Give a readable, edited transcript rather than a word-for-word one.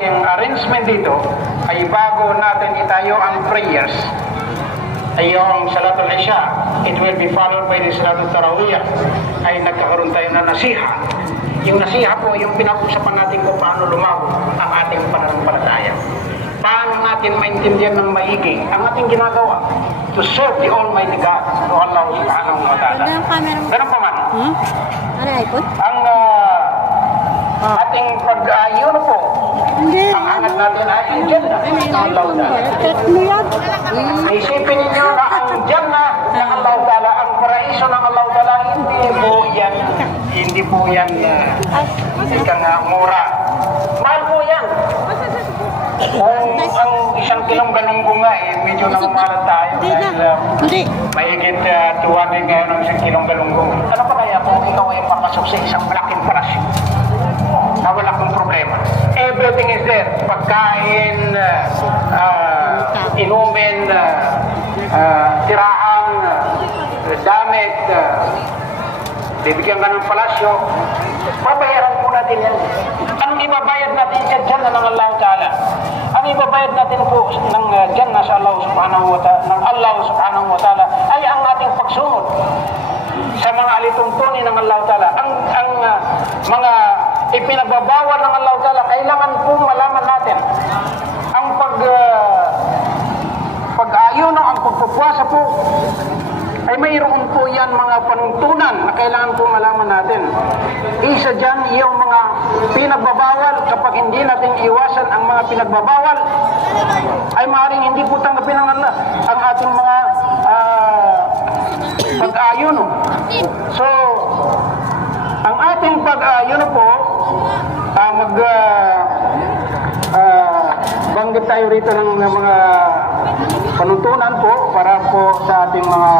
Yung arrangement dito ay bago natin itayo ang prayers ay yung Salatul Isha, it will be followed by the Salatul Tarawih, ay nagkakaroon tayo na nasiha. Yung nasiha po, yung pinag-usapan natin kung paano lumago ang ating pananampalataya. Paano natin maintindihan ng maigi ang ating ginagawa to serve the Almighty God, to Allah subhanahu wa ta'ala. Ganun pa man. Ano iPhone? Ang ating pag-ayun po, ang hangat natin ay ang Jannah ng Allah Ta'ala. Isipin ninyo na ang Jannah ng Allah Ta'ala, ang paraiso ng Allah Ta'ala, hindi po yan ikang mura. Mahal po yan. Kung ang isang kilong galunggong nga medyo namamalat tayo dahil mahigit 200 ngayon ang isang kilong galunggong. Ano pa kaya kung ikaw ay papasok sa isang malaking parasyo na wala kong problema? Everything is there. Pagkain, inumin, tirahan, damit, bibigyan ka ng palasyo, babayaran po natin yan. Anong ibabayad natin sa Jannah ng Allah Ta'ala? Ang ibabayad natin po ng Jannah sa Allah subhanahu wa ta'ala, ng Allah subhanahu wa ta'ala, ay ang ating pagsunod sa mga alituntunin ng Allah Ta'ala. Ang mga ipinagbabawal ng Allah Ta'ala, kailangan po malaman natin. Ang pag-ayuno, ang pagpupwasa po, ay mayroon po yan mga panuntunan na kailangan po malaman natin. Isa dyan yung mga pinagbabawal. Kapag hindi natin iwasan ang mga pinagbabawal, ay maaaring hindi po tanggapin ang ating mga pag-ayuno. So, ang ating pag-ayuno po, banggit tayo rito ng mga panuntunan po para po sa ating mga